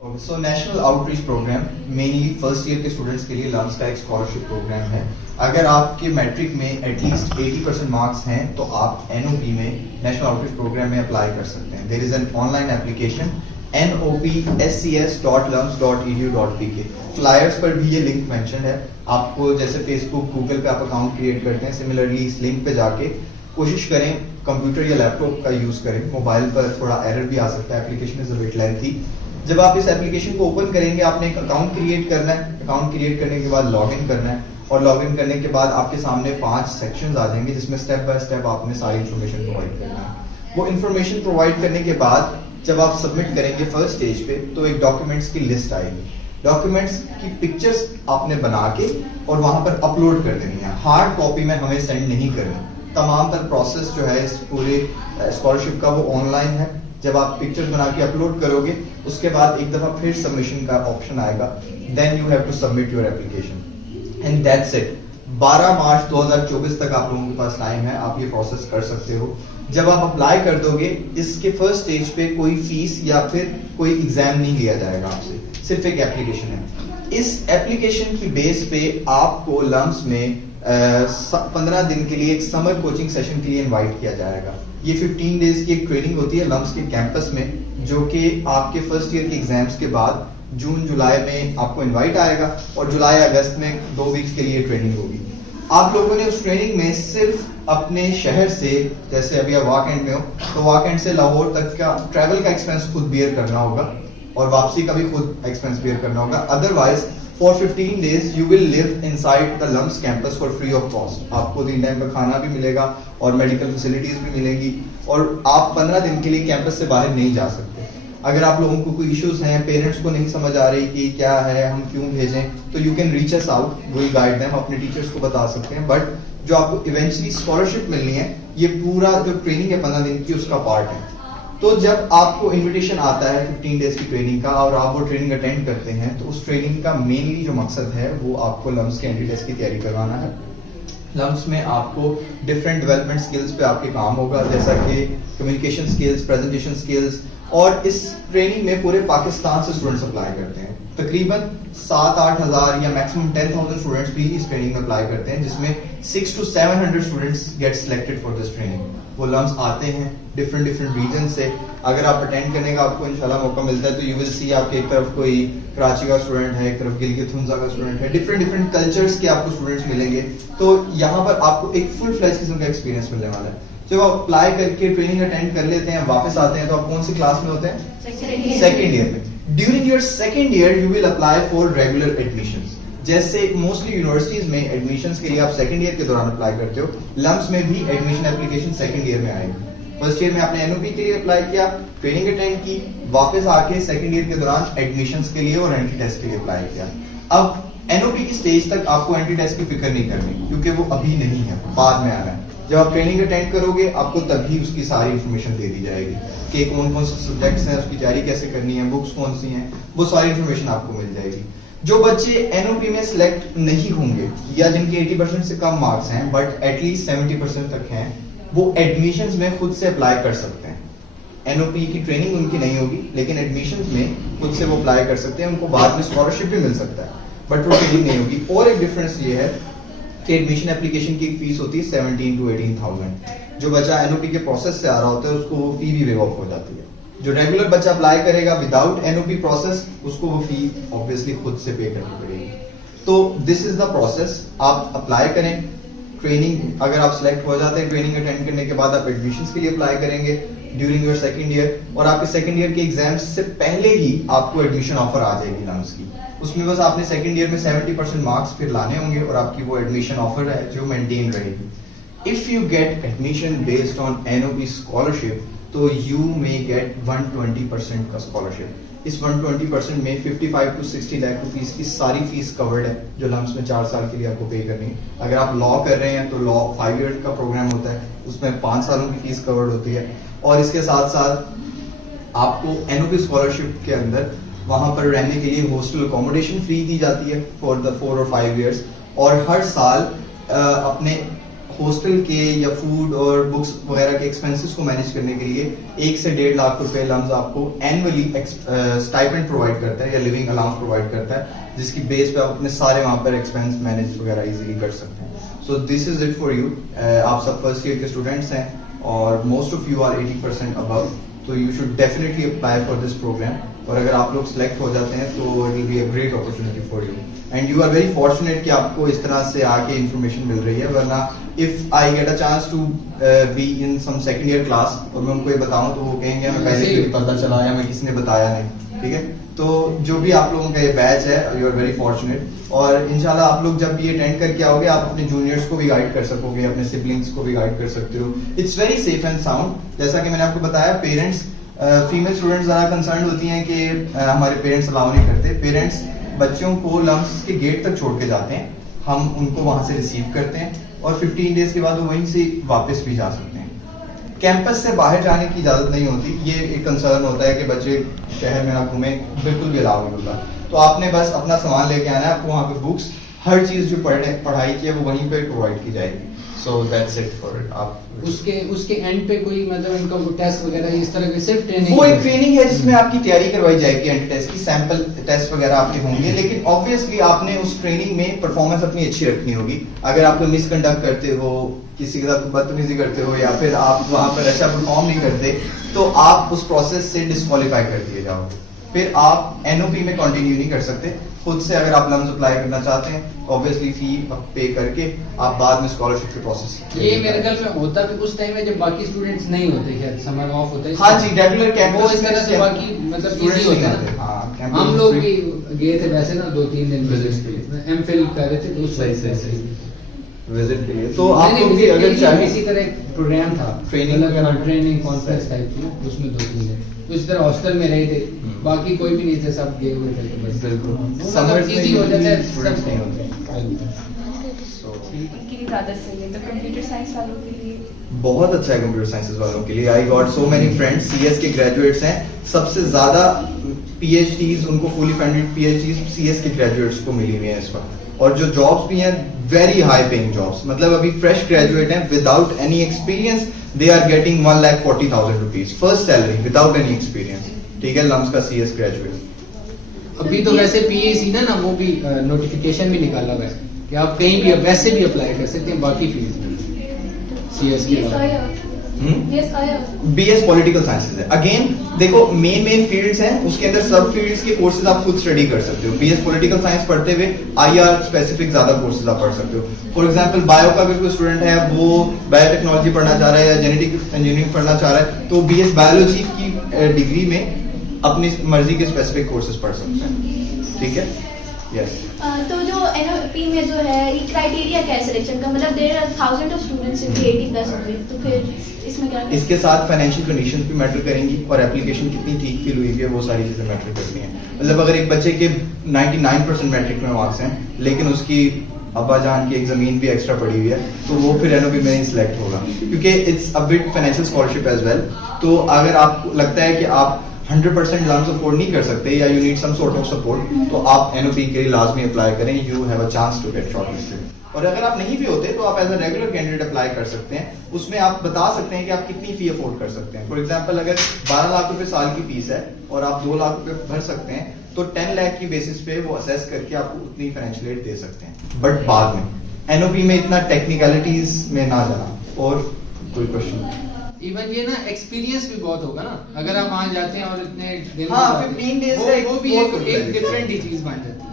सो national outreach program mainly first year के students के लिए लम्स का एक स्कॉलरशिप प्रोग्राम है। अगर आपके मैट्रिक में एटलीस्ट 80% मार्क्स हैं तो आप एनओपी में नेशनल आउटरीच प्रोग्राम में अप्लाई कर सकते हैं। There is an online application nopscs.lums.edu.pk। Flyers पर भी ये लिंक मेंशन है। आपको जैसे फेसबुक गूगल पे आप अकाउंट क्रिएट करते हैं, सिमिलरली इस लिंक पे जाके कोशिश करें कंप्यूटर या लैपटॉप का यूज करें। मोबाइल पर थोड़ा एरर भी आ सकता है, application is a bit lengthy. जब आप इस एप्लीकेशन को ओपन करेंगे आपने एक अकाउंट क्रिएट करना है। अकाउंट क्रिएट करने के बाद लॉगिन करना है और लॉगिन करने के बाद आपके सामने 5 सेक्शंस आ जाएंगे जिसमें स्टेप बाय स्टेप आपने सारी इन्फॉर्मेशन प्रोवाइड करना है। वो इन्फॉर्मेशन प्रोवाइड करने के बाद जब आप सबमिट करेंगे फर्स्ट स्टेज पे तो एक डॉक्यूमेंट्स की लिस्ट आएगी। डॉक्यूमेंट्स की पिक्चर्स आपने बना के और वहां पर अपलोड कर देनी है। हार्ड कॉपी में हमें सेंड नहीं करनी। तमाम तर प्रोसेस जो है इस पूरे स्कॉलरशिप का वो ऑनलाइन है। जब आप पिक्चर्स बना के अपलोड करोगे उसके बाद एक दफा फिर सबमिशन का ऑप्शन आएगा, then you have to submit your application and that's it. 12 March 2024 तक आप लोगों के पास टाइम है, आप ये प्रोसेस कर सकते हो। जब आप अप्लाई कर दोगे इसके फर्स्ट स्टेज पे कोई फीस या फिर कोई एग्जाम नहीं लिया जाएगा आपसे, सिर्फ एक एप्लीकेशन है। इस एप्लीकेशन की बेस पे आपको लम्स में 15 दिन के लिए एक समर कोचिंग सेशन के लिए इनवाइट किया जाएगा। ये 15 डेज की एक ट्रेनिंग होती है लम्स के कैंपस में, जो कि आपके फर्स्ट ईयर के एग्जाम्स के बाद जून जुलाई में आपको इनवाइट आएगा और जुलाई अगस्त में 2 वीक्स के लिए ट्रेनिंग होगी। आप लोगों ने उस ट्रेनिंग में सिर्फ अपने शहर से, जैसे अभी आप वाकएंड में हो तो वाकएंड से लाहौर तक का ट्रैवल का एक्सपेंस खुद बियर करना होगा और वापसी का भी खुद एक्सपेंस बियर करना होगा। Otherwise for 15 days you will live inside the LUMS campus for free of cost. आपको 3 टाइम का खाना भी मिलेगा और मेडिकल फैसिलिटीज भी मिलेंगी और आप 15 दिन के लिए कैंपस से बाहर नहीं जा सकते। अगर आप लोगों को कोई इश्यूज हैं, पेरेंट्स को नहीं समझ आ रही कि क्या है, हम क्यों भेजें, तो you can reach us out, we guide them, अपने टीचर्स को बता सकते हैं। बट जो आपको इवेंचुअली स्कॉलरशिप मिलनी है ये पूरा जो ट्रेनिंग है 15 दिन की उसका पार्ट है। तो जब आपको इनविटेशन आता है 15 डेज की ट्रेनिंग का और आप वो ट्रेनिंग अटेंड करते हैं तो उस ट्रेनिंग का मेनली जो मकसद है वो आपको लम्स के एंट्री टेस्ट की तैयारी करवाना है। लम्स में आपको डिफरेंट डेवलपमेंट स्किल्स पे आपके काम होगा, जैसा कि कम्युनिकेशन स्किल्स, प्रेजेंटेशन स्किल्स। और इस ट्रेनिंग में पूरे पाकिस्तान से स्टूडेंट्स अप्लाई करते हैं। तकरीबन 7-8 हज़ार या मैक्सिमम 10,000 स्टूडेंट्स भी इस ट्रेनिंग में अप्लाई करते हैं, जिसमें 600 to 700 students get selected for this training. वो लम्स आते हैं डिफरेंट रीजन से। अगर आप अटेंड करने का आपको इंशाल्लाह मौका मिलता है तो यू विल सी आपके एक तरफ कोई कराची का स्टूडेंट है, एक तरफ गिलगित हुंजा का स्टूडेंट है, डिफरेंट कल्चर्स के आपको स्टूडेंट्स मिलेंगे। तो यहाँ पर आपको एक फुल फ्लैश किस्म का एक्सपीरियंस मिलने वाला है। जब आप अप्लाई करके ट्रेनिंग अटेंड कर लेते हैं, वापस आते हैं तो आप कौन सी क्लास में होते हैं? सेकेंड ईयर में। During your second year you will apply for regular admissions. जैसे मोस्टली यूनिवर्सिटीज में एडमिशंस के लिए आप सेकेंड ईयर के दौरान अप्लाई करते हो, लम्स में भी एडमिशन एप्लीकेशन सेकेंड ईयर में आएगी। फर्स्ट ईयर में आपने एनओपी के लिए अप्लाई किया, ट्रेनिंग अटेंड की, वापस आके सेकेंड ईयर के दौरान एडमिशंस के लिए और एंट्री टेस्ट के लिए अप्लाई किया। अब एनओपी की स्टेज तक आपको एंट्री टेस्ट की फिक्र नहीं करनी क्योंकि वो अभी नहीं है, बाद में आ रहा है। जब आप ट्रेनिंग अटेंड करोगे आपको तभी उसकी सारी इंफॉर्मेशन दे दी जाएगी कि कौन से सब्जेक्ट्स हैं, उसकी तैयारी कैसे करनी है, बुक्स कौन सी हैं, वो सारी इंफॉर्मेशन आपको मिल जाएगी। जो बच्चे एनओपी में सिलेक्ट नहीं होंगे या जिनके 80% से कम मार्क्स हैं बट एटलीस्ट 70% तक हैं, वो एडमिशंस में खुद से अप्लाई कर सकते हैं। एनओपी की ट्रेनिंग उनकी नहीं होगी लेकिन एडमिशंस में खुद से वो अप्लाई कर सकते हैं। उनको बाद में स्कॉलरशिप भी मिल सकता है बट वो ट्रेनिंग नहीं होगी। और एक डिफरेंस ये है कि एडमिशन एप्लीकेशन की एक फीस होती है 17 to 18,000। जो बच्चा एनओपी के प्रोसेस से आ रहा होता है उसको वो फी भी वेव ऑफ हो जाती है। जो रेगुलर बच्चा अप्लाई करेगा विदाउट एनओपी प्रोसेस उसको वो फी ऑब्वियसली खुद से पे करनी पड़ेगी। तो दिस इज द प्रोसेस। आप अप्लाई करें, ट्रेनिंग अगर आप सिलेक्ट हो जाते हैं, ट्रेनिंग अटेंड करने के बाद आप एडमिशंस के लिए अप्लाई करेंगे ड्यूरिंग योर सेकंड ईयर और आपके सेकंड ईयर के एग्जाम्स से पहले ही आपको एडमिशन ऑफर आ जाएगी लम्स की। उसमें बस आपने सेकंड ईयर में 70% मार्क्स फिर लाने होंगे और आपकी वो एडमिशन ऑफर है जो मेंटेन रहेगी। If you get admission based on NOP scholarship तो यू मे गेट 120% का स्कॉलरशिप। इस 120% में 55 to 60 लाख रुपीस की सारी फीस कवर्ड है जो लम्स में 4 साल के लिए आपको पे करनी है। अगर आप लॉ कर रहे हैं तो लॉ 5 ईयर का प्रोग्राम होता है, उसमें 5 सालों की फीस कवर्ड होती है। और इसके साथ साथ आपको एनओपी स्कॉलरशिप के अंदर वहां पर रहने के लिए हॉस्टल अकोमोडेशन फ्री दी जाती है फॉर द 4 और 5 ईयर्स और हर साल अपने हॉस्टल के या फूड और बुक्स वगैरह के एक्सपेंसेस को मैनेज करने के लिए 1 से 1.5 लाख रुपए लम्स आपको एनुअली स्टाइपेंड प्रोवाइड करता है या लिविंग अलाउंस प्रोवाइड करता है, जिसकी बेस पे आप अपने सारे वहाँ पर एक्सपेंस मैनेज वगैरह इजीली कर सकते हैं। So this is it for you. आप सब फर्स्ट ईयर के स्टूडेंट्स हैं और most of you are 80% above, तो you should definitely apply for this programme. और अगर आप लोग सिलेक्ट हो जाते हैं तो it will be a great opportunity for you and you are very fortunate कि आपको इस तरह से आके इन्फॉर्मेशन मिल रही है। वरना if I get a chance to be in some second year class और मैं उनको ये बताऊं तो वो कहेंगे हमें पहले से पता चला या हमें किसी ने बताया नहीं। ठीक है, तो जो भी आप लोगों का ये बैच है, यू आर वेरी फॉर्चुनेट। और इंशाल्लाह आप लोग जब ये अटेंड करके आओगे आप अपने जूनियर्स को भी गाइड कर सकोगे, अपने सिबलिंग्स को भी गाइड कर सकते हो। It's very safe and sound. जैसा कि मैंने आपको बताया, पेरेंट्स फीमेल स्टूडेंट्स ज़्यादा कंसर्न होती हैं कि हमारे पेरेंट्स अलाउ नहीं करते। पेरेंट्स बच्चों को लम्स के गेट तक छोड़ के जाते हैं, हम उनको वहां से रिसीव करते हैं और 15 डेज के बाद वो वहीं से वापस भी जा सकते हैं। कैंपस से बाहर जाने की इजाजत नहीं होती, ये एक कंसर्न होता है कि बच्चे शहर में ना घूमें, बिल्कुल भी अलाउ नहीं होता। तो आपने बस अपना सामान लेके आना है, आपको वहाँ पे बुक्स हर चीज जो पढ़ाई की है वो वहीं पे प्रोवाइड की जाएगी। So that's it for it. आप उसके एंड पे कोई मतलब इनका वो टेस्ट वगैरह इस तरह के सिर्फ ट्रेनिंग, वो एक ट्रेनिंग है जिसमें आपकी तैयारी करवाई जाएगी, एंड टेस्ट की सैंपल टेस्ट वगैरह आपके होंगे, लेकिन ऑब्वियसली आपने उस ट्रेनिंग में परफॉर्मेंस अपनी अच्छी रखनी होगी। अगर आप कोई मिसकंडक्ट करते हो, किसी के साथ बदतमीजी करते हो या फिर आप वहां पर अच्छा परफॉर्म नहीं करते तो आप उस प्रोसेस से डिस्क्वालीफाई कर दिए जाओगे, फिर आप एनओपी में कंटिन्यू नहीं कर सकते। खुद से अगर आप लम्स अप्लाई करना चाहते हैं ऑब्वियसली फी पे करके आप बाद में स्कॉलरशिप के प्रोसेस। ये मेरे ख्याल में होता भी उस टाइम में जब बाकी स्टूडेंट्स नहीं होते, शायद समर ऑफ होता है। हाँ जी, रेगुलर कैंपस वो इस तरह से बाकी मतलब इजी होता है। हाँ, हम लोग भी गए थे वैसे ना 2-3 दिन विजिट के लिए, एमफिल कर रहे थे तो उस सही विजिट के लिए। तो आप लोग भी अगर चाहे इसी तरह एक प्रोग्राम था ट्रेनिंग कॉन्फ्रेंस टाइप की, उसमें 2-3 दिन तो इस तरह हॉस्टल में रहे थे, बाकी कोई भी नहीं थे, सब गए हुए थे। तो बस बिल्कुल समर इजी हो जाता है, सब नहीं होते। उनके लिए ज़्यादा सही है। तो कंप्यूटर साइंस वालों के लिए बहुत अच्छा है, कंप्यूटर साइंसेस वालों के लिए। I got so many friends CS के ग्रेजुएट्स हैं, सबसे ज्यादा पीएचडीज उनको फुली फंडेड पीएचडीज सीएस के ग्रेजुएट्स को मिली हुई हैं इस वक्त। और जो जॉब्स भी हैं वेरी हाई पेइंग जॉब्स, मतलब अभी फ्रेश ग्रेजुएट हैं without any experience, they are getting 1,40,000 rupees first salary without any experience. ठीक है, लम्स का सीएस ग्रेजुएट। अभी तो वैसे पीएसी ना वो भी नोटिफिकेशन भी निकाला हुआ है कि आप कहीं भी वैसे भी अप्लाई कर सकते हैं बाकी फीस सीएस के बीएस पॉलिटिकल साइंसेज है। अगेन देखो मेन फील्ड्स हैं, उसके अंदर सब फील्ड्स के कोर्सेज आप खुद स्टडी कर सकते हो। बीएस पॉलिटिकल साइंस पढ़ते हुए आईआर स्पेसिफिक ज्यादा कोर्सेज आप पढ़ सकते हो। फॉर एग्जांपल बायो का अगर कोई स्टूडेंट है, वो बायोटेक्नोलॉजी पढ़ना चाह रहा है या जेनेटिक इंजीनियरिंग पढ़ना चाह रहा है, तो बीएस बायोलॉजी की डिग्री में अपनी मर्जी के स्पेसिफिक कोर्सेज पढ़ सकते हैं। ठीक है, यस। तो जो एनओपी में जो है ये क्राइटेरिया क्या है सिलेक्शन का, मतलब there are thousand of students in 80+ होंगे, तो फिर इसमें क्या इसके साथ फाइनेंशियल कंडीशंस भी मैटर करेंगी और एप्लीकेशन कितनी ठीक फील हुई है, वो सारी चीजें मैटर करती हैं। मतलब अगर एक बच्चे के 99% मैट्रिक में मार्क्स हैं लेकिन उसकी अब्बा जान की एक जमीन भी एक्स्ट्रा पड़ी हुई है, तो वो फिर एनओपी में नहीं सिलेक्ट होगा, क्योंकि it's a bit financial scholarship as well. तो अगर आपको लगता है कि आप 100% लम्स अफोर्ड नहीं कर सकते या you need some sort of support, तो आप एनओपी के लिए लाजमी अप्लाई करें, you have a chance to get shortlisted. और अगर आप नहीं भी होते तो आप as a regular candidate apply कर सकते हैं। उसमें आप बता सकते हैं कि आप कितनी फी अफोर्ड कर सकते हैं। फॉर एग्जांपल अगर 12 लाख रुपए साल की फीस है और आप 2 लाख रुपए भर सकते हैं, तो 10 लाख की बेसिस पे वो असेस करके आपको उतनी फाइनेंशियल एड दे सकते हैं। बट बाद में एनओपी में इतना टेक्निकलिटीज में ना जाना। और कोई क्वेश्चन? इवन ये ना एक्सपीरियंस भी बहुत होगा ना, अगर आप वहां जाते हैं और इतने दिन 15 डेज वो भी एक डिफरेंट ही चीज बन जाती है।